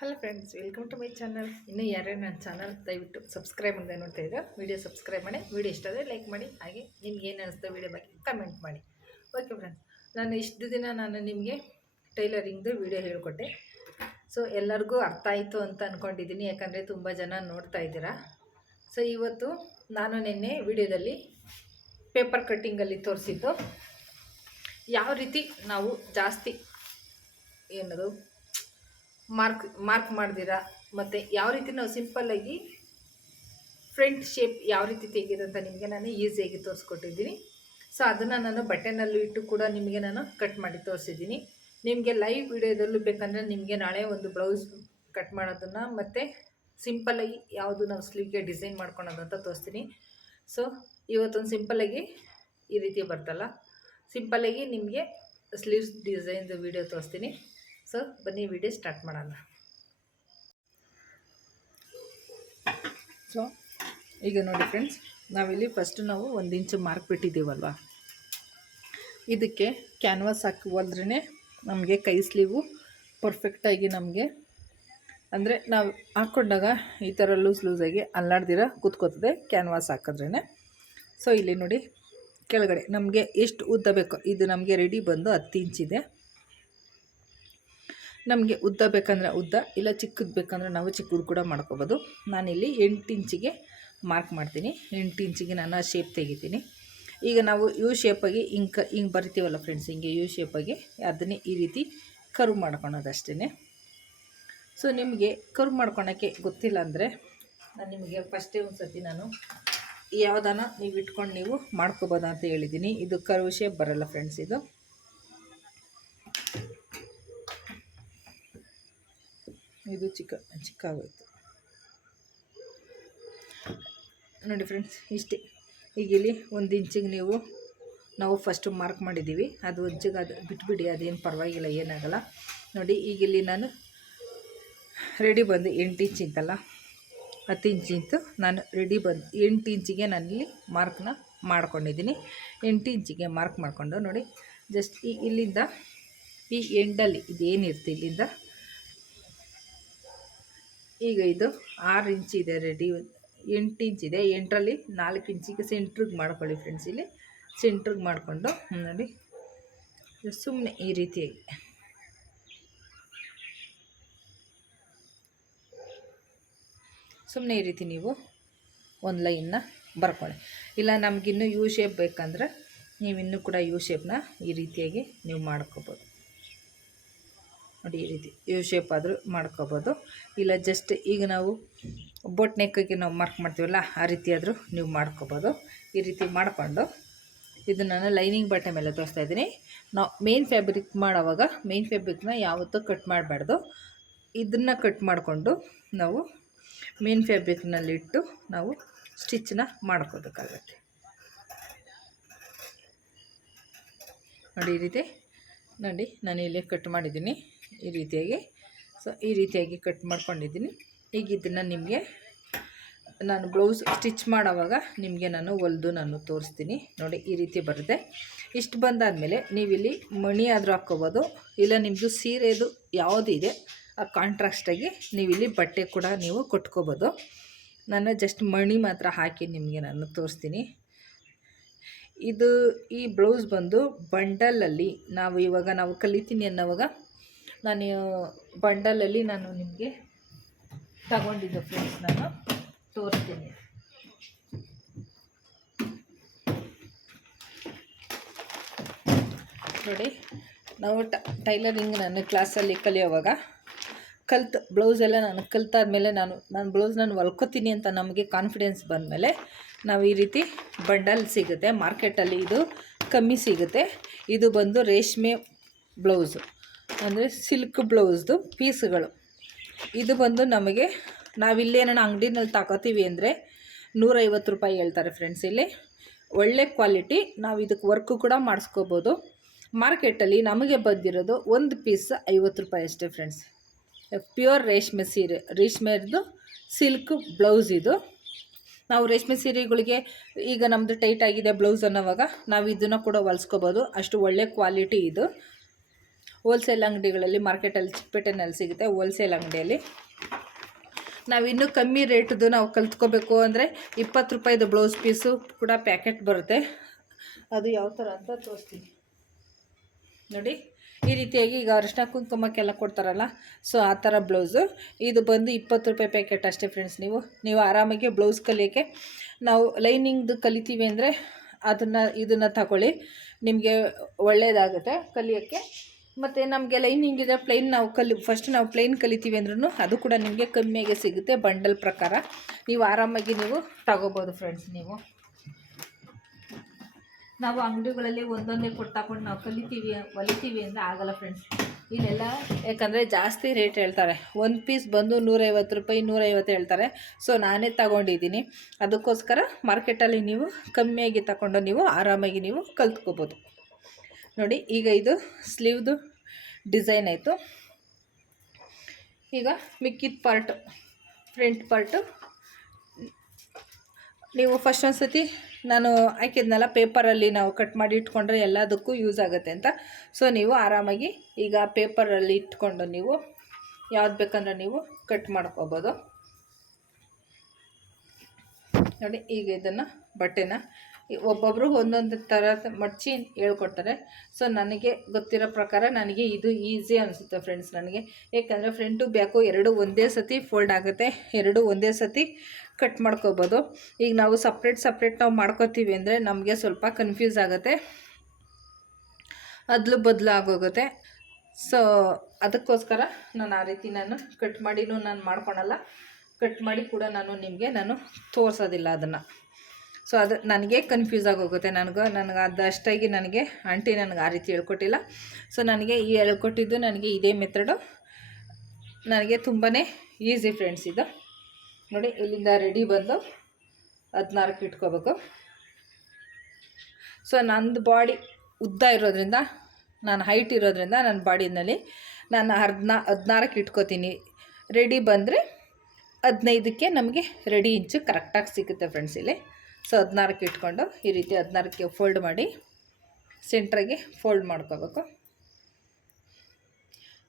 Hello friends welcome to my channel ಇನ್ನೂ ಯಾರೇ ನನ್ನ ಚಾನಲ್ ದಯವಿಟ್ಟು ಸಬ್ಸ್ಕ್ರೈಬ್ ಅಂತ ನೋಡ್ತಾ ಇದ್ದೀರಾ? ವೀಡಿಯೋ ಸಬ್ಸ್ಕ್ರೈಬ್ ಮಾಡಿ. ವೀಡಿಯೋ ಇಷ್ಟ ಆದರೆ ಲೈಕ್ ಮಾಡಿ. ಹಾಗೆ ನಿಮ್ಗೆ ಏನು ಅನಿಸ್ತೋ ವೀಡಿಯೋ ಬಗ್ಗೆ ಕಮೆಂಟ್ ಮಾಡಿ. ಓಕೆ ಫ್ರೆಂಡ್ಸ್ ನಾನು ಇಷ್ಟು ದಿನ ನಾನು ನಿಮಗೆ ಟೈಲರಿಂಗ್ದು ವೀಡಿಯೋ ಹೇಳಿಕೊಟ್ಟೆ. ಸೊ ಎಲ್ಲರಿಗೂ ಅರ್ಥ ಆಯಿತು ಅಂತ ಅಂದ್ಕೊಂಡಿದ್ದೀನಿ ಯಾಕಂದರೆ ತುಂಬ ಜನ ನೋಡ್ತಾ ಇದ್ದೀರಾ? ಸೊ ಇವತ್ತು ನಾನು ನಿನ್ನೆ ವಿಡಿಯೋದಲ್ಲಿ ಪೇಪರ್ ಕಟ್ಟಿಂಗಲ್ಲಿ ತೋರಿಸಿದ್ದು. ಯಾವ ರೀತಿ ನಾವು ಜಾಸ್ತಿ ಏನದು ಮಾರ್ಕ್ ಮಾರ್ಕ್ ಮಾಡಿದಿರಾ? ಮತ್ತು ಯಾವ ರೀತಿ ನಾವು ಸಿಂಪಲ್ಲಾಗಿ ಫ್ರಂಟ್ ಶೇಪ್ ಯಾವ ರೀತಿ ತೆಗೆಯೋದು ಅಂತ ನಿಮಗೆ ನಾನು ಈಸಿಯಾಗಿ ತೋರಿಸ್ಕೊಟ್ಟಿದ್ದೀನಿ. ಸೊ ಅದನ್ನು ನಾನು ಬಟನಲ್ಲೂ ಇಟ್ಟು ಕೂಡ ನಿಮಗೆ ನಾನು ಕಟ್ ಮಾಡಿ ತೋರಿಸಿದ್ದೀನಿ. ನಿಮಗೆ ಲೈವ್ ವಿಡಿಯೋದಲ್ಲೂ ಬೇಕಂದರೆ ನಿಮಗೆ ನಾಳೆ ಒಂದು ಬ್ಲೌಸ್ ಕಟ್ ಮಾಡೋದನ್ನು ಮತ್ತು ಸಿಂಪಲ್ಲಾಗಿ ಯಾವುದು ನಾವು ಸ್ಲೀವ್ಗೆ ಡಿಸೈನ್ ಮಾಡ್ಕೊಳೋದು ಅಂತ ತೋರಿಸ್ತೀನಿ. ಸೊ ಇವತ್ತೊಂದು ಸಿಂಪಲ್ಲಾಗಿ ಈ ರೀತಿ ಬರ್ತಲ್ಲ. ಸಿಂಪಲ್ಲಾಗಿ ನಿಮಗೆ ಸ್ಲೀವ್ಸ್ ಡಿಸೈನ್ದು ವಿಡಿಯೋ ತೋರಿಸ್ತೀನಿ. ಸೊ ಬನ್ನಿ ವಿಡಿಯೋ ಸ್ಟಾರ್ಟ್ ಮಾಡೋಣ. ಸೊ ಈಗ ನೋಡಿ ಫ್ರೆಂಡ್ಸ್ ನಾವಿಲ್ಲಿ ಫಸ್ಟು ನಾವು ಒಂದು ಇಂಚು ಮಾರ್ಕ್ ಬಿಟ್ಟಿದ್ದೀವಲ್ವ? ಇದಕ್ಕೆ ಕ್ಯಾನ್ವಾಸ್ ಹಾಕಿ ಹೊಲ್ದ್ರೇ ನಮಗೆ ಕೈ ಸ್ಲೀವು ಪರ್ಫೆಕ್ಟಾಗಿ ನಮಗೆ ಅಂದರೆ ನಾವು ಹಾಕ್ಕೊಂಡಾಗ ಈ ಥರ ಲೂಸ್ ಲೂಸಾಗಿ ಅಲ್ಲಾಡ್ದಿರ ಕೂತ್ಕೋತದೆ ಕ್ಯಾನ್ವಾಸ್ ಹಾಕಿದ್ರೇ ಸೊ ಇಲ್ಲಿ ನೋಡಿ ಕೆಳಗಡೆ ನಮಗೆ ಎಷ್ಟು ಉದ್ದ ಬೇಕೋ, ಇದು ನಮಗೆ ರೆಡಿ ಬಂದು ಹತ್ತು ಇಂಚಿದೆ ನಮಗೆ ಉದ್ದ ಬೇಕಂದರೆ ಉದ್ದ, ಇಲ್ಲ ಚಿಕ್ಕದು ಬೇಕಂದರೆ ನಾವು ಚಿಕ್ಕದು ಕೂಡ ಮಾಡ್ಕೋಬೋದು. ನಾನಿಲ್ಲಿ ಎಂಟು ಇಂಚಿಗೆ ಮಾರ್ಕ್ ಮಾಡ್ತೀನಿ. ಎಂಟು ಇಂಚಿಗೆ ನಾನು ಶೇಪ್ ತೆಗಿತೀನಿ. ಈಗ ನಾವು ಯು ಶೇಪಾಗಿ ಹಿಂಗೆ ಹಿಂಗೆ ಬರಿತೀವಲ್ಲ ಫ್ರೆಂಡ್ಸ್ ಹಿಂಗೆ ಯು ಶೇಪಾಗಿ ಅದನ್ನೇ ಈ ರೀತಿ ಕರ್ವ್ ಮಾಡ್ಕೊಳೋದಷ್ಟೇ ಸೊ ನಿಮಗೆ ಕರ್ವ್ ಮಾಡ್ಕೊಳಕ್ಕೆ ಗೊತ್ತಿಲ್ಲ ಅಂದರೆ ನಾನು ನಿಮಗೆ ಫಸ್ಟೇ ಒಂದು ಸರ್ತಿ ನಾನು ಯಾವ್ದಾನ ನೀವು ಇಟ್ಕೊಂಡು ನೀವು ಮಾಡ್ಕೊಬೋದ ಅಂತ ಹೇಳಿದ್ದೀನಿ ಇದು ಕರ್ವ್ ಶೇಪ್ ಬರಲ್ಲ ಫ್ರೆಂಡ್ಸ್ ಇದು. ಇದು ಚಿಕ್ಕ ಚಿಕ್ಕ ಆಗೋಯ್ತು ನೋಡಿ ಫ್ರೆಂಡ್ಸ್ ಇಷ್ಟೇ. ಈಗ ಇಲ್ಲಿ ಒಂದು ಇಂಚಿಗೆ ನೀವು, ನಾವು ಫಸ್ಟು ಮಾರ್ಕ್ ಮಾಡಿದ್ದೀವಿ ಅದು ಒಂಚಿಗೆ ಅದು ಬಿಟ್ಬಿಡಿ, ಅದೇನು ಪರವಾಗಿಲ್ಲ, ಏನಾಗಲ್ಲ. ನೋಡಿ, ಈಗ ಇಲ್ಲಿ ನಾನು ರೆಡಿ ಬಂದು ಎಂಟು ಇಂಚ್ ಇತ್ತಲ್ಲ, ಹತ್ತು ಇಂಚಿಂತು ನಾನು ರೆಡಿ ಬಂದು ಎಂಟು ಇಂಚಿಗೆ ನಾನಿಲ್ಲಿ ಮಾರ್ಕ್ನ ಮಾಡ್ಕೊಂಡಿದ್ದೀನಿ. ಎಂಟು ಇಂಚಿಗೆ ಮಾರ್ಕ್ ಮಾಡಿಕೊಂಡು ನೋಡಿ ಜಸ್ಟ್ ಈ ಇಲ್ಲಿಂದ ಈ ಎಂಡಲ್ಲಿ ಇದೇನಿರುತ್ತೆ ಇಲ್ಲಿಂದ? ಈಗ ಇದು ಆರು ಇಂಚ್ ಇದೆ ರೆಡಿ ಎಂಟು ಇಂಚ್ ಇದೆ. ಎಂಟರಲ್ಲಿ ನಾಲ್ಕು ಇಂಚಿಗೆ ಸೆಂಟ್ರಿಗೆ ಮಾಡ್ಕೊಳ್ಳಿ ಫ್ರೆಂಡ್ಸ್ ಇಲ್ಲಿ ಸೆಂಟ್ರಿಗೆ ಮಾಡಿಕೊಂಡು ನೋಡಿ. ಸುಮ್ಮನೆ ಈ ರೀತಿಯಾಗಿ ಸುಮ್ಮನೆ ಈ ರೀತಿ ನೀವು ಒಂದು ಲೈನ್ನ ಬರ್ಕೊಳ್ಳಿ. ಇಲ್ಲ ನಮಗಿನ್ನೂ ಯು ಶೇಪ್ ಬೇಕಂದ್ರೆ ನೀವಿನ್ನೂ ಕೂಡ ಯು ಶೇಪ್ನ ಈ ರೀತಿಯಾಗಿ ನೀವು ಮಾಡ್ಕೋಬೋದು. ನೋಡಿ, ಈ ರೀತಿ ಯು ಶೇಪ್ ಆದರೂ ಮಾಡ್ಕೋಬೋದು. ಇಲ್ಲ ಜಸ್ಟ್ ಈಗ ನಾವು ಬೊಟ್ ನೆಕ್ಕಿಗೆ ನಾವು ಮಾರ್ಕ್ ಮಾಡ್ತೀವಲ್ಲ, ಆ ರೀತಿ ಆದರೂ ನೀವು ಮಾಡ್ಕೋಬೋದು. ಈ ರೀತಿ ಮಾಡಿಕೊಂಡು ಇದು ನಾನು ಲೈನಿಂಗ್ ಬಟ್ಟೆ ಮೇಲೆ ತೋರಿಸ್ತಾ ಇದ್ದೀನಿ. ನಾವು ಮೇನ್ ಫ್ಯಾಬ್ರಿಕ್ ಮಾಡೋವಾಗ ಮೇನ್ ಫ್ಯಾಬ್ರಿಕ್ನ ಯಾವತ್ತೂ ಕಟ್ ಮಾಡಬಾರ್ದು. ಇದನ್ನು ಕಟ್ ಮಾಡಿಕೊಂಡು ನಾವು ಮೇನ್ ಫ್ಯಾಬ್ರಿಕ್ನಲ್ಲಿಟ್ಟು ನಾವು ಸ್ಟಿಚ್ನ ಮಾಡ್ಕೋಬೇಕಾಗತ್ತೆ ನೋಡಿ, ಈ ರೀತಿ ನೋಡಿ ನಾನು ಇಲ್ಲಿ ಕಟ್ ಮಾಡಿದ್ದೀನಿ. ಈ ರೀತಿಯಾಗಿ. ಸೊ ಈ ರೀತಿಯಾಗಿ ಕಟ್ ಮಾಡ್ಕೊಂಡಿದ್ದೀನಿ. ಈಗ ಇದನ್ನು ನಿಮಗೆ ನಾನು ಬ್ಲೌಸ್ ಸ್ಟಿಚ್ ಮಾಡೋವಾಗ ನಿಮಗೆ ನಾನು ಹೊಲಿದು ನಾನು ತೋರಿಸ್ತೀನಿ. ನೋಡಿ, ಈ ರೀತಿ ಬರುತ್ತೆ. ಇಷ್ಟು ಬಂದಾದಮೇಲೆ ನೀವಿಲ್ಲಿ ಮಣಿ ಆದರೂ ಹಾಕ್ಕೋಬೋದು. ಇಲ್ಲ ನಿಮ್ಮದು ಸೀರೆದು ಯಾವುದು ಇದೆ, ಆ ಕಾಂಟ್ರಾಸ್ಟಾಗಿ ನೀವಿಲ್ಲಿ ಬಟ್ಟೆ ಕೂಡ ನೀವು ಕೊಟ್ಕೋಬೋದು. ನಾನು ಜಸ್ಟ್ ಮಣಿ ಮಾತ್ರ ಹಾಕಿ ನಿಮಗೆ ನಾನು ತೋರಿಸ್ತೀನಿ. ಇದು ಈ ಬ್ಲೌಸ್ ಬಂದು ಬಂಡಲಲ್ಲಿ ನಾವು ಇವಾಗ ನಾವು ಕಲಿತೀನಿ ಅನ್ನೋವಾಗ ನಾನು ಬಂಡಲಲ್ಲಿ ನಾನು ನಿಮಗೆ ತಗೊಂಡಿದ್ದು ಫ್ರೆಂಡ್ಸ್ ನಾನು ತೋರಿಸ್ತೀನಿ. ನೋಡಿ, ನಾವು ಟೈಲರಿಂಗ್ ನಾನು ಕ್ಲಾಸಲ್ಲಿ ಕಲಿಯೋವಾಗ ಕಲ್ತು, ಬ್ಲೌಸ್ ಎಲ್ಲ ನಾನು ಕಲ್ತಾದ್ಮೇಲೆ ನಾನು ನಾನು ಬ್ಲೌಸ್ ನಾನು ಹೊಲ್ಕೋತೀನಿ ಅಂತ ನಮಗೆ ಕಾನ್ಫಿಡೆನ್ಸ್ ಬಂದಮೇಲೆ ನಾವು ಈ ರೀತಿ ಬಂಡಲ್ ಸಿಗುತ್ತೆ. ಮಾರ್ಕೆಟಲ್ಲಿ ಇದು ಕಮ್ಮಿ ಸಿಗುತ್ತೆ. ಇದು ಬಂದು ರೇಷ್ಮೆ ಬ್ಲೌಸು. ಅಂದರೆ ಸಿಲ್ಕ್ ಬ್ಲೌಸ್ದು ಪೀಸ್ಗಳು. ಇದು ಬಂದು ನಮಗೆ ನಾವಿಲ್ಲೇನೋ ಅಂಗಡಿನಲ್ಲಿ ತಗೋತೀವಿ ಅಂದರೆ ನೂರೈವತ್ತು ರೂಪಾಯಿ ಹೇಳ್ತಾರೆ ಫ್ರೆಂಡ್ಸ್ ಇಲ್ಲಿ. ಒಳ್ಳೆ ಕ್ವಾಲಿಟಿ ನಾವು ಇದಕ್ಕೆ ವರ್ಕು ಕೂಡ ಮಾಡಿಸ್ಕೋಬೋದು. ಮಾರ್ಕೆಟಲ್ಲಿ ನಮಗೆ ಬಂದಿರೋದು ಒಂದು ಪೀಸ್ ಐವತ್ತು ರೂಪಾಯಿ ಅಷ್ಟೇ ಫ್ರೆಂಡ್ಸ್ ಪ್ಯೂರ್ ರೇಷ್ಮೆ ಸೀರೆ, ರೇಷ್ಮೆದು ಸಿಲ್ಕ್ ಬ್ಲೌಸ್ ಇದು. ನಾವು ರೇಷ್ಮೆ ಸೀರೆಗಳಿಗೆ ಈಗ ನಮ್ಮದು ಟೈಟ್ ಆಗಿದೆ ಬ್ಲೌಸ್ ಅನ್ನೋವಾಗ ನಾವು ಇದನ್ನು ಕೂಡ ಹೊಲಿಸ್ಕೋಬೋದು. ಅಷ್ಟು ಒಳ್ಳೆ ಕ್ವಾಲಿಟಿ ಇದು. ಹೋಲ್ಸೇಲ್ ಅಂಗಡಿಗಳಲ್ಲಿ ಮಾರ್ಕೆಟಲ್ಲಿ ಚಿಕ್ಕಪೇಟೆನಲ್ಲಿ ಸಿಗುತ್ತೆ ಹೋಲ್ಸೇಲ್ ಅಂಗಡಿಯಲ್ಲಿ. ನಾವು ಇನ್ನೂ ಕಮ್ಮಿ ರೇಟ್ದು ನಾವು ಕಲ್ತ್ಕೋಬೇಕು ಅಂದರೆ ಇಪ್ಪತ್ತು ರೂಪಾಯಿದು ಬ್ಲೌಸ್ ಪೀಸು ಕೂಡ ಪ್ಯಾಕೆಟ್ ಬರುತ್ತೆ. ಅದು ಯಾವ ಥರ ಅಂತ ತೋರಿಸ್ತೀನಿ. ನೋಡಿ, ಈ ರೀತಿಯಾಗಿ ಈಗ ಅರಿಶಿನ ಕುಂಕುಮಕ್ಕೆಲ್ಲ ಕೊಡ್ತಾರಲ್ಲ ಸೊ ಆ ಥರ ಬ್ಲೌಸು ಇದು ಬಂದು ಇಪ್ಪತ್ತು ರೂಪಾಯಿ ಪ್ಯಾಕೆಟ್ ಅಷ್ಟೇ ಫ್ರೆಂಡ್ಸ್ ನೀವು. ನೀವು ಆರಾಮಾಗಿ ಬ್ಲೌಸ್ ಕಲಿಯೋಕ್ಕೆ ನಾವು ಲೈನಿಂಗ್ದು ಕಲಿತೀವಿ ಅಂದರೆ ಅದನ್ನು, ಇದನ್ನು ತಗೊಳ್ಳಿ. ನಿಮಗೆ ಒಳ್ಳೆಯದಾಗುತ್ತೆ ಕಲಿಯೋಕ್ಕೆ. ಮತ್ತು ನಮಗೆ ಲೈನಿಂಗ್ ಇದೆ ಪ್ಲೈನ್ ನಾವು ಕಲಿ ಫಸ್ಟ್ ನಾವು ಪ್ಲೈನ್ ಕಲಿತೀವಿ ಅಂದ್ರೂ ಅದು ಕೂಡ ನಿಮಗೆ ಕಮ್ಮಿಯಾಗೆ ಸಿಗುತ್ತೆ ಬಂಡಲ್ ಪ್ರಕಾರ. ನೀವು ಆರಾಮಾಗಿ ನೀವು ತಗೋಬೋದು ಫ್ರೆಂಡ್ಸ್ ನೀವು. ನಾವು ಅಂಗಡಿಗಳಲ್ಲಿ ಒಂದೊಂದೇ ಕೊಟ್ಟು ತಗೊಂಡು ನಾವು ಕಲಿತೀವಿ ಹೊಲಿತೀವಿ ಅಂದರೆ ಆಗಲ್ಲ ಫ್ರೆಂಡ್ಸ್ ಇಲ್ಲೆಲ್ಲ ಯಾಕಂದರೆ ಜಾಸ್ತಿ ರೇಟ್ ಹೇಳ್ತಾರೆ. ಒಂದು ಪೀಸ್ ಬಂದು ನೂರೈವತ್ತು ರೂಪಾಯಿ ನೂರೈವತ್ತು ಹೇಳ್ತಾರೆ. ಸೊ ನಾನೇ ತಗೊಂಡಿದ್ದೀನಿ. ಅದಕ್ಕೋಸ್ಕರ ಮಾರ್ಕೆಟಲ್ಲಿ ನೀವು ಕಮ್ಮಿಯಾಗಿ ತಗೊಂಡು ನೀವು ಆರಾಮಾಗಿ ನೀವು ಕಲ್ತ್ಕೋಬೋದು. ನೋಡಿ, ಈಗ ಇದು ಸ್ಲೀವ್ದು ಡಿಸೈನ್ ಆಯಿತು. ಈಗ ಮಿಕ್ಕಿದ ಪಾರ್ಟು, ಫ್ರಂಟ್ ಪಾರ್ಟು. ನೀವು ಫಸ್ಟ್ ಒಂದು ಸತಿ ನಾನು ಹಾಕಿದ್ನಲ್ಲ, ಪೇಪರಲ್ಲಿ ನಾವು ಕಟ್ ಮಾಡಿ ಇಟ್ಕೊಂಡ್ರೆ ಎಲ್ಲದಕ್ಕೂ ಯೂಸ್ ಆಗುತ್ತೆ ಅಂತ. ಸೊ ನೀವು ಆರಾಮಾಗಿ ಈಗ ಪೇಪರಲ್ಲಿ ಇಟ್ಕೊಂಡು ನೀವು ಯಾವ್ದು ಬೇಕಂದ್ರೆ ನೀವು ಕಟ್ ಮಾಡ್ಕೋಬೋದು. ನೋಡಿ, ಈಗ ಇದನ್ನು ಬಟ್ಟೆನ ಒಬ್ಬೊಬ್ರು ಒಂದೊಂದು ಥರ ಮಡ್ಚಿ ಹೇಳ್ಕೊಡ್ತಾರೆ. ಸೊ ನನಗೆ ಗೊತ್ತಿರೋ ಪ್ರಕಾರ ನನಗೆ ಇದು ಈಸಿ ಅನಿಸುತ್ತೆ ಫ್ರೆಂಡ್ಸ್ ನನಗೆ. ಏಕೆಂದರೆ ಫ್ರಂಟು ಬ್ಯಾಕು ಎರಡು ಒಂದೇ ಸತಿ ಫೋಲ್ಡ್ ಆಗುತ್ತೆ. ಎರಡು ಒಂದೇ ಸತಿ ಕಟ್ ಮಾಡ್ಕೋಬೋದು. ಈಗ ನಾವು ಸಪ್ರೇಟ್ ಸಪ್ರೇಟ್ ನಾವು ಮಾಡ್ಕೋತೀವಿ ಅಂದರೆ ನಮಗೆ ಸ್ವಲ್ಪ ಕನ್ಫ್ಯೂಸ್ ಆಗುತ್ತೆ. ಅದಲು ಬದಲು ಆಗೋಗುತ್ತೆ. ಸೊ ಅದಕ್ಕೋಸ್ಕರ ನಾನು ಆ ರೀತಿ ನಾನು ಕಟ್ ಮಾಡಿನೂ ನಾನು ಮಾಡ್ಕೊಳಲ್ಲ. ಕಟ್ ಮಾಡಿ ಕೂಡ ನಾನು ನಿಮಗೆ ನಾನು ತೋರಿಸೋದಿಲ್ಲ ಅದನ್ನು. ಸೊ ಅದು ನನಗೆ ಕನ್ಫ್ಯೂಸ್ ಆಗೋಗುತ್ತೆ ನನಗೂ, ನನಗೆ ಅದಷ್ಟಾಗಿ ನನಗೆ ಆಂಟಿ ನನಗೆ ಆ ರೀತಿ ಹೇಳ್ಕೊಟ್ಟಿಲ್ಲ. ಸೊ ನನಗೆ ಈ ಹೇಳ್ಕೊಟ್ಟಿದ್ದು ನನಗೆ ಇದೇ ಮೆಥಡು ನನಗೆ ತುಂಬಾ ಈಸಿ ಫ್ರೆಂಡ್ಸ್ ಇದು. ನೋಡಿ, ಇಲ್ಲಿಂದ ರೆಡಿ ಬಂದು ಹದಿನಾರಕ್ಕೆ ಇಟ್ಕೋಬೇಕು. ಸೊ ನಂದು ಬಾಡಿ ಉದ್ದ ಇರೋದ್ರಿಂದ, ನಾನು ಹೈಟ್ ಇರೋದ್ರಿಂದ ನನ್ನ ಬಾಡಿನಲ್ಲಿ ನಾನು ಹದಿನಾ, ಹದಿನಾರಕ್ಕೆ ಇಟ್ಕೋತೀನಿ. ರೆಡಿ ಬಂದರೆ ಹದಿನೈದಕ್ಕೆ ನಮಗೆ ರೆಡಿ ಇಂಚು ಕರೆಕ್ಟಾಗಿ ಸಿಗುತ್ತೆ ಫ್ರೆಂಡ್ಸ್ ಇಲ್ಲಿ. ಸೊ ಹದಿನಾರಕ್ಕೆ ಇಟ್ಕೊಂಡು ಈ ರೀತಿ ಹದಿನಾರಕ್ಕೆ ಫೋಲ್ಡ್ ಮಾಡಿ ಸೆಂಟ್ರಾಗೆ ಫೋಲ್ಡ್ ಮಾಡ್ಕೋಬೇಕು.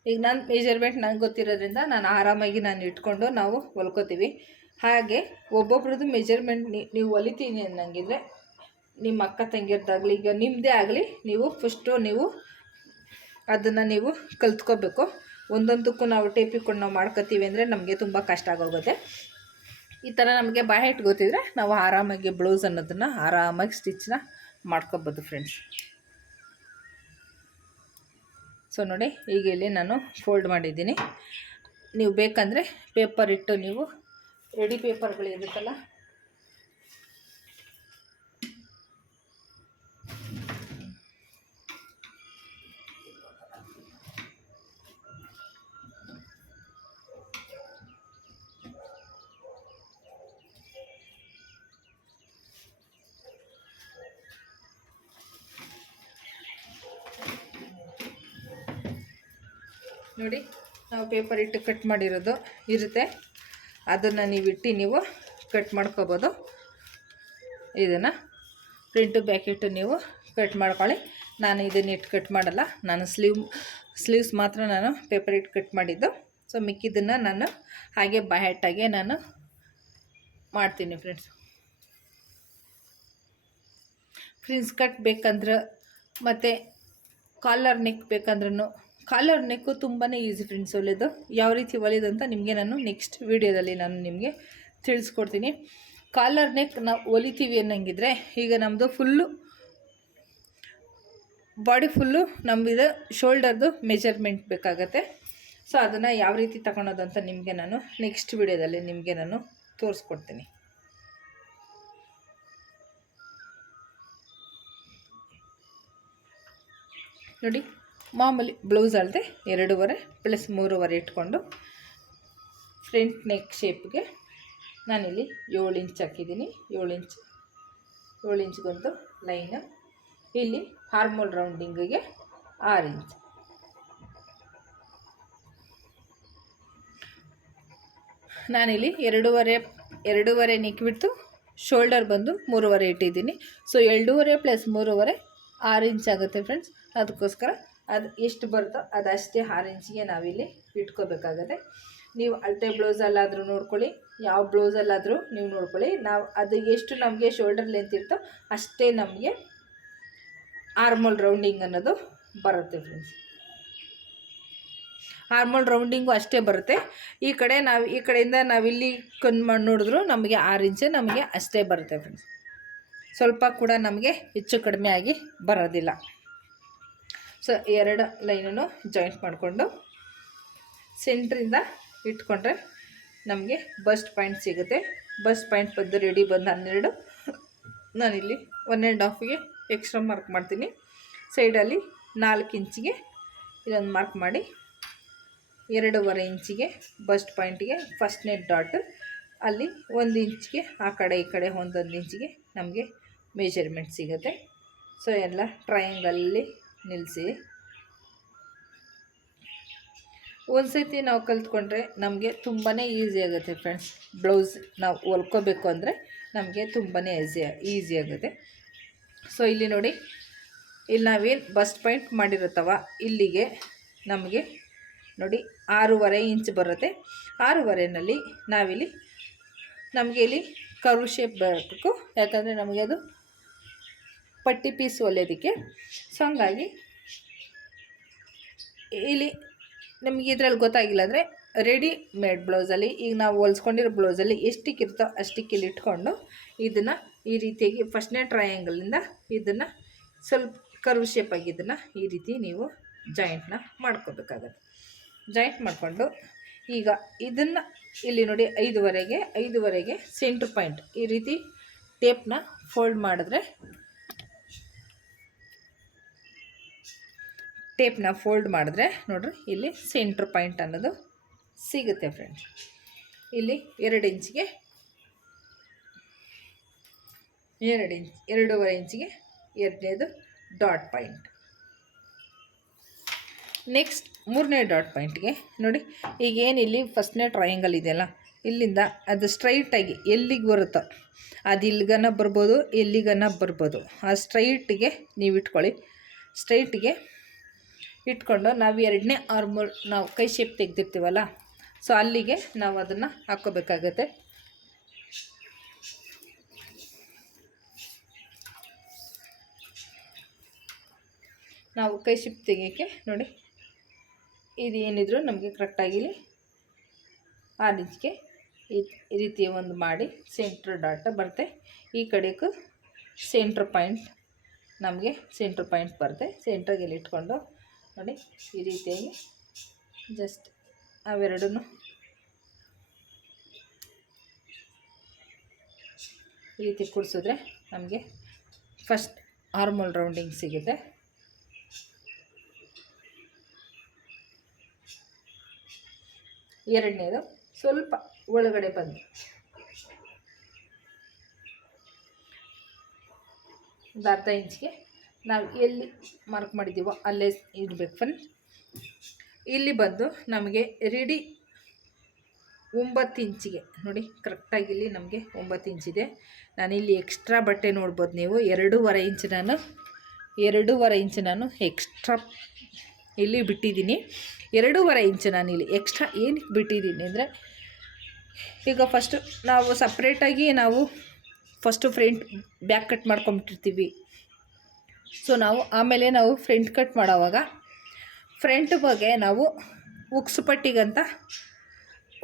ಈಗ ನನ್ನ ಮೆಜರ್ಮೆಂಟ್ ನಂಗೆ ಗೊತ್ತಿರೋದ್ರಿಂದ ನಾನು ಆರಾಮಾಗಿ ನಾನು ಇಟ್ಕೊಂಡು ನಾವು ಹೊಲ್ಕೋತೀವಿ. ಹಾಗೆ ಒಬ್ಬೊಬ್ರದ್ದು ಮೆಜರ್ಮೆಂಟ್ ನೀವು ಹೊಲಿತೀನಿ ಅನ್ನಂಗಿದ್ರೆ ನಿಮ್ಮ ಅಕ್ಕ ತಂಗಿರ್ದಾಗಲಿ ಈಗ ನಿಮ್ಮದೇ ಆಗಲಿ ನೀವು ಫಸ್ಟು ನೀವು ಅದನ್ನು ನೀವು ಕಲ್ತ್ಕೋಬೇಕು. ಒಂದೊಂದಕ್ಕೂ ನಾವು ಟೇಪಿಕೊಂಡು ನಾವು ಮಾಡ್ಕೋತೀವಿ ಅಂದರೆ ನಮಗೆ ತುಂಬ ಕಷ್ಟ ಆಗೋಗುತ್ತೆ. ಈ ಥರ ನಮಗೆ ಬಾಯ್ ಗೊತ್ತಿದ್ರೆ ನಾವು ಆರಾಮಾಗಿ ಬ್ಲೌಸ್ ಅನ್ನೋದನ್ನು ಆರಾಮಾಗಿ ಸ್ಟಿಚ್ನ ಮಾಡ್ಕೋಬೋದು ಫ್ರೆಂಡ್ಸ್ ಸೊ ನೋಡಿ, ಈಗ ಇಲ್ಲಿ ನಾನು ಫೋಲ್ಡ್ ಮಾಡಿದ್ದೀನಿ. ನೀವು ಬೇಕಂದರೆ ಪೇಪರ್ ಇಟ್ಟು ನೀವು ರೆಡಿ ಪೇಪರ್ಗಳು ಇರುತ್ತಲ್ಲ ನೋಡಿ, ನಾವು ಪೇಪರ್ ಇಟ್ಟು ಕಟ್ ಮಾಡಿರೋದು ಇರುತ್ತೆ ಅದನ್ನು ನೀವು ಇಟ್ಟು ನೀವು ಕಟ್ ಮಾಡ್ಕೋಬೋದು. ಇದನ್ನು ಪ್ರಿಂಟು ಬ್ಯಾಕೆಟು ನೀವು ಕಟ್ ಮಾಡ್ಕೊಳ್ಳಿ. ನಾನು ಇದನ್ನು ಇಟ್ಟು ಕಟ್ ಮಾಡಲ್ಲ. ನಾನು ಸ್ಲೀವ್ ಸ್ಲೀವ್ಸ್ ಮಾತ್ರ ನಾನು ಪೇಪರ್ ಇಟ್ಟು ಕಟ್ ಮಾಡಿದ್ದು. ಸೊ ಮಿಕ್ಕಿದ್ದನ್ನು ನಾನು ಹಾಗೆ ಬ್ಯಾಟಾಗೆ ನಾನು ಮಾಡ್ತೀನಿ ಫ್ರೆಂಡ್ಸ್ ಫ್ರಿನ್ಸ್ ಕಟ್ ಬೇಕಂದ್ರೆ ಮತ್ತು ಕಾಲರ್ ನೆಕ್ ಬೇಕಂದ್ರೂ ಕಾಲರ್ ನೆಕ್ಕು ತುಂಬಾ ಈಸಿ ಫ್ರೆಂಡ್ಸ್ ಹೊಲಿಯೋದು ಯಾವ ರೀತಿ ಹೊಲಿಯೋದು ಅಂತ ನಿಮಗೆ ನಾನು ನೆಕ್ಸ್ಟ್ ವಿಡಿಯೋದಲ್ಲಿ ನಾನು ನಿಮಗೆ ತಿಳಿಸ್ಕೊಡ್ತೀನಿ. ಕಾಲರ್ ನೆಕ್ ನಾವು ಹೊಲಿತೀವಿ ಅನ್ನಂಗಿದ್ರೆ ಈಗ ನಮ್ಮದು ಫುಲ್ಲು ಬಾಡಿ ಫುಲ್ಲು ನಮ್ಮಿದ ಶೋಲ್ಡರ್ದು ಮೆಜರ್ಮೆಂಟ್ ಬೇಕಾಗತ್ತೆ. ಸೊ ಅದನ್ನು ಯಾವ ರೀತಿ ತಗೊಳೋದು ಅಂತ ನಿಮಗೆ ನಾನು ನೆಕ್ಸ್ಟ್ ವಿಡಿಯೋದಲ್ಲಿ ನಿಮಗೆ ನಾನು ತೋರಿಸ್ಕೊಡ್ತೀನಿ. ನೋಡಿ. ಮಾಮೂಲಿ ಬ್ಲೌಸ್ ಅಲ್ಲದೆ ಎರಡೂವರೆ ಪ್ಲಸ್ ಮೂರುವರೆ ಇಟ್ಕೊಂಡು ಫ್ರಂಟ್ ನೆಕ್ ಶೇಪ್ಗೆ ನಾನಿಲ್ಲಿ ಏಳು ಇಂಚ್ ಹಾಕಿದ್ದೀನಿ. ಏಳು ಇಂಚ್ ಏಳು ಇಂಚ್ಗೊಂದು ಲೈನು. ಇಲ್ಲಿ ಹಾರ್ಮೋಲ್ ರೌಂಡಿಂಗಿಗೆ ಆರು ಇಂಚ್ ನಾನಿಲ್ಲಿ ಎರಡೂವರೆ ಎರಡೂವರೆ ನಿಕ್ಬಿಟ್ಟು ಶೋಲ್ಡರ್ ಬಂದು ಮೂರುವರೆ ಇಟ್ಟಿದ್ದೀನಿ. ಸೊ ಎರಡೂವರೆ ಪ್ಲಸ್ ಮೂರುವರೆ ಆರು ಇಂಚ್ ಆಗುತ್ತೆ ಫ್ರೆಂಡ್ಸ್ ಅದಕ್ಕೋಸ್ಕರ ಅದು ಎಷ್ಟು ಬರುತ್ತೋ ಅದಷ್ಟೇ ಆರು ಇಂಚಿಗೆ ನಾವಿಲ್ಲಿ ಇಟ್ಕೋಬೇಕಾಗತ್ತೆ. ನೀವು ಅಳತೆ ಬ್ಲೌಸಲ್ಲಾದರೂ ನೋಡ್ಕೊಳ್ಳಿ, ಯಾವ ಬ್ಲೌಸಲ್ಲಾದರೂ ನೀವು ನೋಡ್ಕೊಳ್ಳಿ. ನಾವು ಅದು ಎಷ್ಟು ನಮಗೆ ಶೋಲ್ಡರ್ ಲೆಂತ್ ಇರ್ತೋ ಅಷ್ಟೇ ನಮಗೆ ಆರ್ಮಲ್ ರೌಂಡಿಂಗ್ ಅನ್ನೋದು ಬರುತ್ತೆ ಫ್ರೆಂಡ್ಸ್. ಆರ್ಮಲ್ ರೌಂಡಿಂಗು ಅಷ್ಟೇ ಬರುತ್ತೆ. ಈ ಕಡೆ ನಾವು, ಈ ಕಡೆಯಿಂದ ನಾವಿಲ್ಲಿ ಕನ್ ಮಾಡಿ ನೋಡಿದ್ರು ನಮಗೆ ಆರು ಇಂಚು ನಮಗೆ ಅಷ್ಟೇ ಬರುತ್ತೆ ಫ್ರೆಂಡ್ಸ್. ಸ್ವಲ್ಪ ಕೂಡ ನಮಗೆ ಹೆಚ್ಚು ಕಡಿಮೆ ಆಗಿ ಬರೋದಿಲ್ಲ. ಸೊ, ಎರಡು ಲೈನನ್ನು ಜಾಯಿಂಟ್ ಮಾಡಿಕೊಂಡು ಸೆಂಟ್ರಿಂದ ಇಟ್ಕೊಂಡ್ರೆ ನಮಗೆ ಬಸ್ಟ್ ಪಾಯಿಂಟ್ ಸಿಗುತ್ತೆ. ಬಸ್ಟ್ ಪಾಯಿಂಟ್ ಬಂದು ರೆಡಿ ಬಂದು ಹನ್ನೆರಡು. ನಾನಿಲ್ಲಿ ಒನ್ ಆ್ಯಂಡ್ ಹಾಫಿಗೆ ಎಕ್ಸ್ಟ್ರಾ ಮಾರ್ಕ್ ಮಾಡ್ತೀನಿ. ಸೈಡಲ್ಲಿ ನಾಲ್ಕು ಇಂಚಿಗೆ ಇದೊಂದು ಮಾರ್ಕ್ ಮಾಡಿ ಎರಡೂವರೆ ಇಂಚಿಗೆ ಬಸ್ಟ್ ಪಾಯಿಂಟಿಗೆ ಫಸ್ಟ್ನೇ ಡಾಟ್ ಅಲ್ಲಿ ಒಂದು ಇಂಚಿಗೆ ಆ ಕಡೆ ಈ ಕಡೆ ಒಂದೊಂದು ಇಂಚಿಗೆ ನಮಗೆ ಮೆಜರ್ಮೆಂಟ್ ಸಿಗುತ್ತೆ. ಸೊ ಎಲ್ಲ ಟ್ರಯಾಂಗಲ್ಲಿ ನಿಲ್ಲಿಸಿ. ಒಂದು ಸತಿ ನಾವು ಕಲ್ತ್ಕೊಂಡ್ರೆ ನಮಗೆ ತುಂಬಾ ಈಸಿ ಆಗುತ್ತೆ ಫ್ರೆಂಡ್ಸ್ ಬ್ಲೌಸ್ ನಾವು ಹೊಲ್ಕೋಬೇಕು ಅಂದರೆ ನಮಗೆ ತುಂಬಾ ಈಸಿ ಈಸಿ ಆಗುತ್ತೆ. ಸೊ ಇಲ್ಲಿ ನೋಡಿ, ಇಲ್ಲಿ ನಾವೇನು ಬಸ್ಟ್ ಪಾಯಿಂಟ್ ಮಾಡಿರುತ್ತವ, ಇಲ್ಲಿಗೆ ನಮಗೆ ನೋಡಿ ಆರೂವರೆ ಇಂಚ್ ಬರುತ್ತೆ. ಆರೂವರೆನಲ್ಲಿ ನಾವಿಲ್ಲಿ ನಮಗೆ ಇಲ್ಲಿ ಕರು ಶೇಪ್ ಬರಬೇಕು ಯಾಕಂದರೆ ನಮಗೆ ಅದು ಪಟ್ಟಿ ಪೀಸ್ ಹೊಲಿಯೋದಕ್ಕೆ ಸೊ ಹಂಗಾಗಿ ಇಲ್ಲಿ ನಮಗೆ ಇದರಲ್ಲಿ ಗೊತ್ತಾಗಿಲ್ಲ ಅಂದರೆ ರೆಡಿಮೇಡ್ ಬ್ಲೌಸಲ್ಲಿ ಈಗ ನಾವು ಹೊಲ್ಸ್ಕೊಂಡಿರೋ ಬ್ಲೌಸಲ್ಲಿ ಎಷ್ಟಕ್ಕಿರುತ್ತೋ ಇಲ್ಲಿ ಇಟ್ಕೊಂಡು ಇದನ್ನು ಈ ರೀತಿಯಾಗಿ ಫಸ್ಟ್ನೇ ಟ್ರಯಾಂಗಲಿಂದ ಇದನ್ನು ಸ್ವಲ್ಪ ಕರ್ವ್ ಶೇಪಾಗಿ ಇದನ್ನು ಈ ರೀತಿ ನೀವು ಜಾಯಿಂಟ್ನ ಮಾಡ್ಕೋಬೇಕಾಗತ್ತೆ. ಜಾಯಿಂಟ್ ಮಾಡಿಕೊಂಡು ಈಗ ಇದನ್ನು ಇಲ್ಲಿ ನೋಡಿ ಐದುವರೆಗೆ ಐದುವರೆಗೆ ಸೆಂಟ್ರ್ ಪಾಯಿಂಟ್ ಈ ರೀತಿ ಟೇಪ್ನ ಫೋಲ್ಡ್ ಮಾಡಿದ್ರೆ ಟೇಪ್ನ ಫೋಲ್ಡ್ ಮಾಡಿದ್ರೆ ನೋಡ್ರಿ ಇಲ್ಲಿ ಸೆಂಟ್ರ್ ಪಾಯಿಂಟ್ ಅನ್ನೋದು ಸಿಗುತ್ತೆ ಫ್ರೆಂಡ್ಸ್ ಇಲ್ಲಿ ಎರಡು ಇಂಚಿಗೆ ಎರಡು ಇಂಚ್, ಎರಡೂವರೆ ಇಂಚಿಗೆ ಎರಡನೇದು ಡಾಟ್ ಪಾಯಿಂಟ್ ನೆಕ್ಸ್ಟ್ ಮೂರನೇ ಡಾಟ್ ಪಾಯಿಂಟ್ಗೆ ನೋಡಿ, ಈಗ ಏನು ಇಲ್ಲಿ ಫಸ್ಟ್ನೇ ಟ್ರಯಾಂಗಲ್ ಇದೆಯಲ್ಲ ಇಲ್ಲಿಂದ ಅದು ಸ್ಟ್ರೈಟಾಗಿ ಎಲ್ಲಿಗೆ ಬರುತ್ತೋ, ಅದು ಇಲ್ಲಿಗನ ಬರ್ಬೋದು, ಎಲ್ಲಿಗನ ಬರ್ಬೋದು. ಆ ಸ್ಟ್ರೈಟಿಗೆ ನೀವು ಇಟ್ಕೊಳ್ಳಿ. ಸ್ಟ್ರೈಟಿಗೆ ಇಟ್ಕೊಂಡು ನಾವು ಎರಡನೇ ಆರ್ಮೋಲ್ ನಾವು ಕೈ ಶೇಪ್ ತೆಗೆದಿರ್ತೀವಲ್ಲ ಸೊ ಅಲ್ಲಿಗೆ ನಾವು ಅದನ್ನು ಹಾಕ್ಕೋಬೇಕಾಗತ್ತೆ. ನಾವು ಕೈ ಶಿಪ್ ತೆಗಿಯೋಕ್ಕೆ ನೋಡಿ, ಇದು ಏನಿದ್ರು ನಮಗೆ ಕರೆಕ್ಟಾಗಿಲಿ ಆರು ಇಂಚ್ಗೆ ಈ ರೀತಿಯ ಒಂದು ಮಾಡಿ ಸೆಂಟ್ರ್ ಡಾಟ್ ಬರುತ್ತೆ. ಈ ಕಡೆಗೂ ಸೆಂಟ್ರ್ ಪಾಯಿಂಟ್ ನಮಗೆ ಸೆಂಟ್ರ್ ಪಾಯಿಂಟ್ ಬರುತ್ತೆ. ಸೆಂಟ್ರಿಗೆ ಇಟ್ಕೊಂಡು ನೋಡಿ ಈ ರೀತಿಯಾಗಿ ಜಸ್ಟ್ ಅವೆರಡೂ ಈ ರೀತಿ ಕುಡಿಸಿದ್ರೆ ನಮಗೆ ಫಸ್ಟ್ ಹಾರ್ಮೋಲ್ ರೌಂಡಿಂಗ್ ಸಿಗುತ್ತೆ. ಎರಡನೇದು ಸ್ವಲ್ಪ ಒಳಗಡೆ ಬಂದು. ಒಂದು ಅರ್ಧ ಇಂಚ್ಗೆ ನಾವು ಎಲ್ಲಿ ಮಾರ್ಕ್ ಮಾಡಿದ್ದೀವೋ ಅಲ್ಲೇ ಇಡಬೇಕು ಫ್ರೆಂಡ್ ಇಲ್ಲಿ ಬಂದು ನಮಗೆ ರೆಡಿ ಒಂಬತ್ತು ಇಂಚಿಗೆ ನೋಡಿ ಕರೆಕ್ಟಾಗಿ ಇಲ್ಲಿ ನಮಗೆ ಒಂಬತ್ತು ಇಂಚಿದೆ ನಾನಿಲ್ಲಿ ಎಕ್ಸ್ಟ್ರಾ ಬಟ್ಟೆ ನೋಡ್ಬೋದು ನೀವು. ಎರಡೂವರೆ ಇಂಚು ನಾನು, ಎರಡೂವರೆ ಇಂಚು ನಾನು ಎಕ್ಸ್ಟ್ರಾ ಇಲ್ಲಿ ಬಿಟ್ಟಿದ್ದೀನಿ. ಎರಡೂವರೆ ಇಂಚು ನಾನು ಇಲ್ಲಿ ಎಕ್ಸ್ಟ್ರಾ ಏನಕ್ಕೆ ಬಿಟ್ಟಿದ್ದೀನಿ ಅಂದರೆ, ಈಗ ಫಸ್ಟು ನಾವು ಸಪ್ರೇಟಾಗಿ ನಾವು ಫಸ್ಟು ಫ್ರಂಟ್ ಬ್ಯಾಕ್ ಕಟ್ ಮಾಡ್ಕೊಂಬಿಟ್ಟಿರ್ತೀವಿ. ಸೊ ನಾವು ಆಮೇಲೆ ನಾವು ಫ್ರಂಟ್ ಕಟ್ ಮಾಡೋವಾಗ ಫ್ರಂಟ್ ಬಗ್ಗೆ ನಾವು ಉಕ್ಸು ಪಟ್ಟಿಗಂತ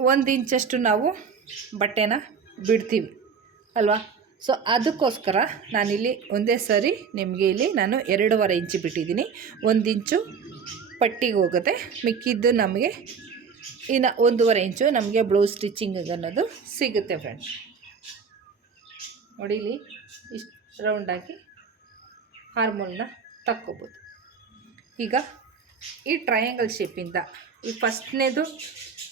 ಒಂದು ಇಂಚಷ್ಟು ನಾವು ಬಟ್ಟೆನ ಬಿಡ್ತೀವಿ, ಅಲ್ವಾ? ಸೊ ಅದಕ್ಕೋಸ್ಕರ ನಾನಿಲ್ಲಿ ಒಂದೇ ಸರಿ ನಿಮಗೆ ಇಲ್ಲಿ ನಾನು ಎರಡೂವರೆ ಇಂಚು ಬಿಟ್ಟಿದ್ದೀನಿ. ಒಂದು ಇಂಚು ಪಟ್ಟಿಗೆ ಹೋಗುತ್ತೆ, ಮಿಕ್ಕಿದ್ದು ನಮಗೆ ಇನ್ನು ಒಂದೂವರೆ ಇಂಚು ನಮಗೆ ಬ್ಲೌಸ್ ಸ್ಟಿಚಿಂಗ್ ಅನ್ನೋದು ಸಿಗುತ್ತೆ ಫ್ರೆಂಡ್ಸ್ ನೋಡಿ ಇಷ್ಟು ರೌಂಡಾಗಿ ಹಾರ್ಮೋನ್ನ ತಕ್ಕೋಬೋದು. ಈಗ ಈ ಟ್ರಯಾಂಗಲ್ ಶೇಪಿಂದ ಈ ಫಸ್ಟ್ನೇದು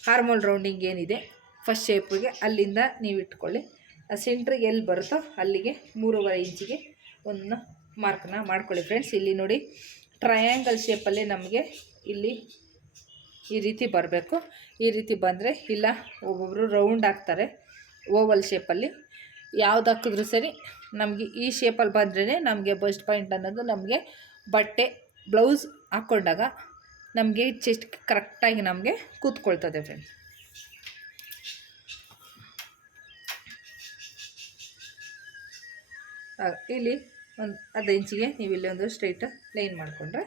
ಹಾರ್ಮೋಲ್ ರೌಂಡಿಂಗ್ ಏನಿದೆ ಫಸ್ಟ್ ಶೇಪಿಗೆ ಅಲ್ಲಿಂದ ನೀವು ಇಟ್ಕೊಳ್ಳಿ. ಆ ಸೆಂಟ್ರಿಗೆ ಎಲ್ಲಿ ಬರುತ್ತೋ ಅಲ್ಲಿಗೆ ಮೂರುವರೆ ಇಂಚಿಗೆ ಒಂದು ಮಾರ್ಕ್ನ ಮಾಡ್ಕೊಳ್ಳಿ ಫ್ರೆಂಡ್ಸ್ ಇಲ್ಲಿ ನೋಡಿ ಟ್ರಯಾಂಗಲ್ ಶೇಪಲ್ಲೇ ನಮಗೆ ಇಲ್ಲಿ ಈ ರೀತಿ ಬರಬೇಕು. ಈ ರೀತಿ ಬಂದರೆ ಇಲ್ಲ ಒಬ್ಬೊಬ್ಬರು ರೌಂಡ್ ಹಾಕ್ತಾರೆ ಓವಲ್ ಶೇಪಲ್ಲಿ ಯಾವ್ದು ಹಾಕಿದ್ರೂ ಸರಿ, ನಮಗೆ ಈ ಶೇಪಲ್ಲಿ ಬಂದ್ರೇ ನಮಗೆ ಬಸ್ಟ್ ಪಾಯಿಂಟ್ ಅನ್ನೋದು ನಮಗೆ ಬಟ್ಟೆ ಬ್ಲೌಸ್ ಹಾಕ್ಕೊಂಡಾಗ ನಮಗೆ ಚೆಸ್ಟ್ ಕರೆಕ್ಟಾಗಿ ನಮಗೆ ಕೂತ್ಕೊಳ್ತದೆ ಫ್ರೆಂಡ್ಸ್ ಇಲ್ಲಿ ಒಂದು ಅರ್ಧ ಇಂಚಿಗೆ ನೀವು ಇಲ್ಲಿ ಒಂದು ಸ್ಟ್ರೈಟ್ ಲೈನ್ ಮಾಡಿಕೊಂಡ್ರೆ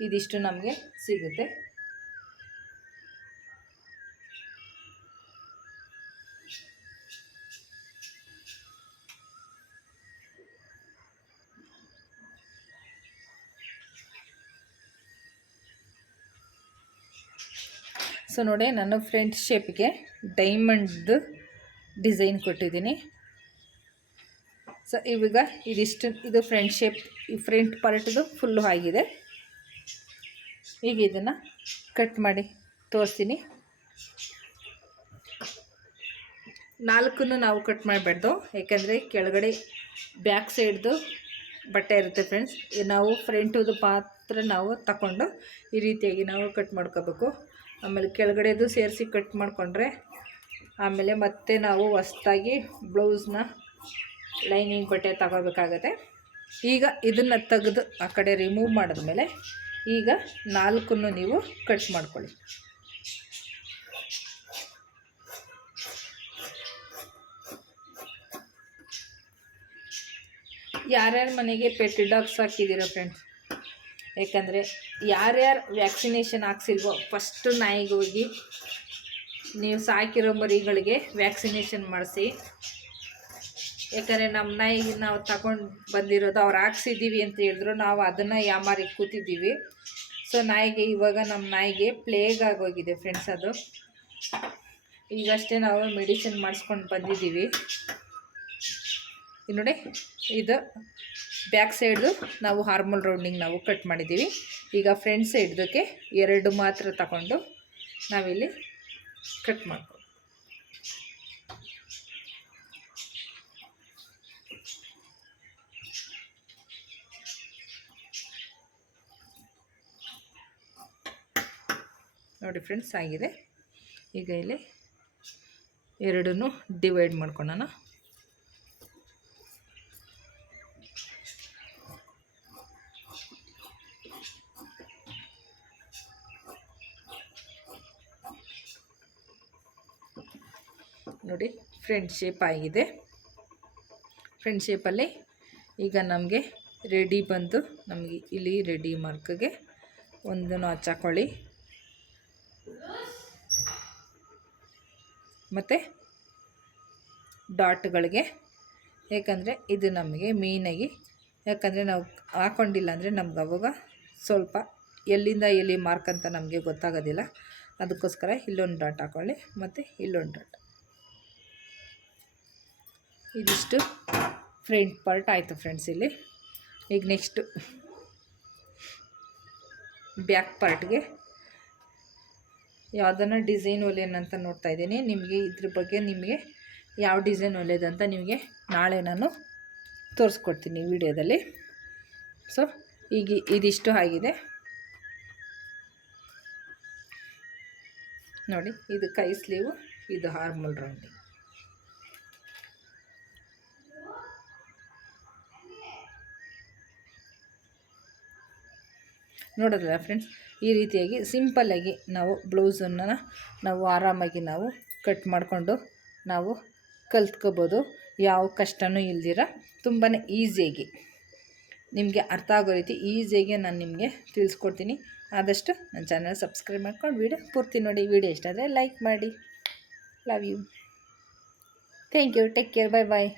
ಇದಿಷ್ಟು ನಮಗೆ ಸಿಗುತ್ತೆ. ಸೊ ನೋಡಿ, ನಾನು ಫ್ರಂಟ್ ಶೇಪ್ಗೆ ಡೈಮಂಡ್ದು ಡಿಸೈನ್ ಕೊಟ್ಟಿದ್ದೀನಿ. ಸೊ ಇವಾಗ ಇದಿಷ್ಟು, ಇದು ಫ್ರಂಟ್ ಶೇಪ್, ಈ ಫ್ರಂಟ್ ಪಾರ್ಟ್ದು ಫುಲ್ಲು ಆಗಿದೆ. ಈಗ ಇದನ್ನು ಕಟ್ ಮಾಡಿ ತೋರಿಸ್ತೀನಿ. ನಾಲ್ಕು ನಾವು ಕಟ್ ಮಾಡಬಾರ್ದು, ಯಾಕೆಂದರೆ ಕೆಳಗಡೆ ಬ್ಯಾಕ್ ಸೈಡ್ದು ಬಟ್ಟೆ ಇರುತ್ತೆ ಫ್ರೆಂಡ್ಸ್ ನಾವು ಫ್ರಂಟದು ಪಾತ್ರ ನಾವು ತಗೊಂಡು ಈ ರೀತಿಯಾಗಿ ನಾವು ಕಟ್ ಮಾಡ್ಕೋಬೇಕು. ಆಮೇಲೆ ಕೆಳಗಡೆದು ಸೇರಿಸಿ ಕಟ್ ಮಾಡಿಕೊಂಡ್ರೆ ಆಮೇಲೆ ಮತ್ತೆ ನಾವು ಹೊಸ್ದಾಗಿ ಬ್ಲೌಸ್ನ ಲೈನಿಂಗ್ ಬಟ್ಟೆ ತಗೋಬೇಕಾಗತ್ತೆ. ಈಗ ಇದನ್ನು ತೆಗೆದು ಆ ಕಡೆ ರಿಮೂವ್ ಮಾಡಿದ್ಮೇಲೆ ಈಗ ನಾಲ್ಕನ್ನು ನೀವು ಕಟ್ ಮಾಡ್ಕೊಳ್ಳಿ. ಯಾರ್ಯಾರ ಮನೆಗೆ ಪೆಟ್ ಡಾಗ್ಸ್ ಹಾಕಿದ್ದೀರಾ ಫ್ರೆಂಡ್ಸ್ ಯಾಕಂದರೆ ಯಾರ್ಯಾರು ವ್ಯಾಕ್ಸಿನೇಷನ್ ಹಾಕ್ಸಿಲ್ವೋ ಫಸ್ಟು ನಾಯಿಗೆ ಹೋಗಿ ನೀವು ಸಾಕಿರೋ ಮರಿಗಳಿಗೆ ವ್ಯಾಕ್ಸಿನೇಷನ್ ಮಾಡಿಸಿ. ಯಾಕಂದರೆ ನಮ್ಮ ನಾಯಿಗೆ ನಾವು ತಗೊಂಡು ಬಂದಿರೋದು ಅವ್ರು ಹಾಕ್ಸಿದ್ದೀವಿ ಅಂತ ಹೇಳಿದ್ರು, ನಾವು ಅದನ್ನು ಯಾಮಾರಿ ಕೂತಿದ್ದೀವಿ ಸೊ ನಾಯಿಗೆ ಇವಾಗ ನಮ್ಮ ನಾಯಿಗೆ ಪ್ಲೇಗ್ ಆಗೋಗಿದೆ ಫ್ರೆಂಡ್ಸ್ ಅದು. ಈಗಷ್ಟೇ ನಾವು ಮೆಡಿಸಿನ್ ಮಾಡಿಸ್ಕೊಂಡು ಬಂದಿದ್ದೀವಿ ನೋಡಿ, ಇದು ಬ್ಯಾಕ್ ಸೈಡ್ದು ನಾವು ಹಾರ್ಮಲ್ ರೌಂಡಿಂಗ್ ನಾವು ಕಟ್ ಮಾಡಿದ್ದೀವಿ. ಈಗ ಫ್ರಂಟ್ ಸೈಡ್ದಕ್ಕೆ ಎರಡು ಮಾತ್ರ ತಗೊಂಡು ನಾವಿಲ್ಲಿ ಕಟ್ ಮಾಡ್ಕೊ ನೋಡಿ ಫ್ರೆಂಡ್ಸ್, ಆಗಿದೆ. ಈಗ ಇಲ್ಲಿ ಎರಡನ್ನೂ ಡಿವೈಡ್ ಮಾಡ್ಕೊಳ್ಳೋಣ ನೋಡಿ ಫ್ರೆಂಡ್ ಶೇಪ್ ಆಗಿದೆ. ಫ್ರೆಂಡ್ ಶೇಪಲ್ಲಿ ಈಗ ನಮಗೆ ರೆಡಿ ಬಂದು, ನಮಗೆ ಇಲ್ಲಿ ರೆಡಿ ಮಾರ್ಕ್ಗೆ ಒಂದು ನಾಚ್ ಹಾಕೊಳ್ಳಿ. ಮತ್ತು ಡಾಟ್ಗಳಿಗೆ ಯಾಕಂದರೆ ಇದು ನಮಗೆ ಮೇಯ್ನಾಗಿ ಯಾಕಂದರೆ ನಾವು ಹಾಕ್ಕೊಂಡಿಲ್ಲ ಅಂದರೆ ನಮ್ಗೆ ಅವಾಗ ಸ್ವಲ್ಪ ಎಲ್ಲಿಂದ ಎಲ್ಲಿ ಮಾರ್ಕ್ ಅಂತ ನಮಗೆ ಗೊತ್ತಾಗೋದಿಲ್ಲ. ಅದಕ್ಕೋಸ್ಕರ ಇಲ್ಲೊಂದು ಡಾಟ್ ಹಾಕೊಳ್ಳಿ, ಮತ್ತು ಇಲ್ಲೊಂದು ಡಾಟ್ ಇದಿಷ್ಟು ಫ್ರಂಟ್ ಪಾರ್ಟ್ ಆಯಿತು ಫ್ರೆಂಡ್ಸ್ ಇಲ್ಲಿ. ಈಗ ನೆಕ್ಸ್ಟು ಬ್ಯಾಕ್ ಪಾರ್ಟ್ಗೆ ಯಾವುದನ್ನು ಡಿಸೈನ್ ಒಲೆಯನ್ನಂತ ನೋಡ್ತಾ ಇದ್ದೀನಿ. ನಿಮಗೆ ಇದ್ರ ಬಗ್ಗೆ ನಿಮಗೆ ಯಾವ ಡಿಸೈನ್ ಒಲೆಯದಂತ ನಿಮಗೆ ನಾಳೆ ನಾನು ತೋರಿಸ್ಕೊಡ್ತೀನಿ ವಿಡಿಯೋದಲ್ಲಿ. ಸೊ ಈಗ ಇದಿಷ್ಟು ಆಗಿದೆ. ನೋಡಿ, ಇದು ಕೈ ಸ್ಲೀವು ಇದು ಹಾರ್ಮಲ್ ರೌಂಡಿಂಗ್ ನೋಡೋದಲ್ಲ ಫ್ರೆಂಡ್ಸ್ ಈ ರೀತಿಯಾಗಿ ಸಿಂಪಲ್ಲಾಗಿ ನಾವು ಬ್ಲೌಸನ್ನು ನಾವು ಆರಾಮಾಗಿ ನಾವು ಕಟ್ ಮಾಡಿಕೊಂಡು ನಾವು ಕಲ್ತ್ಕೋಬೋದು. ಯಾವ ಕಷ್ಟವೂ ಇಲ್ದಿರ ತುಂಬಾ ಈಸಿಯಾಗಿ ನಿಮಗೆ ಅರ್ಥ ಆಗೋ ರೀತಿ ಈಸಿಯಾಗಿ ನಾನು ನಿಮಗೆ ತಿಳಿಸ್ಕೊಡ್ತೀನಿ. ಆದಷ್ಟು ನನ್ನ ಚಾನಲ್ ಸಬ್ಸ್ಕ್ರೈಬ್ ಮಾಡ್ಕೊಂಡು ವೀಡಿಯೋ ಪೂರ್ತಿ ನೋಡಿ. ವೀಡಿಯೋ ಇಷ್ಟ ಆದರೆ ಲೈಕ್ ಮಾಡಿ. Love you thank you take care bye bye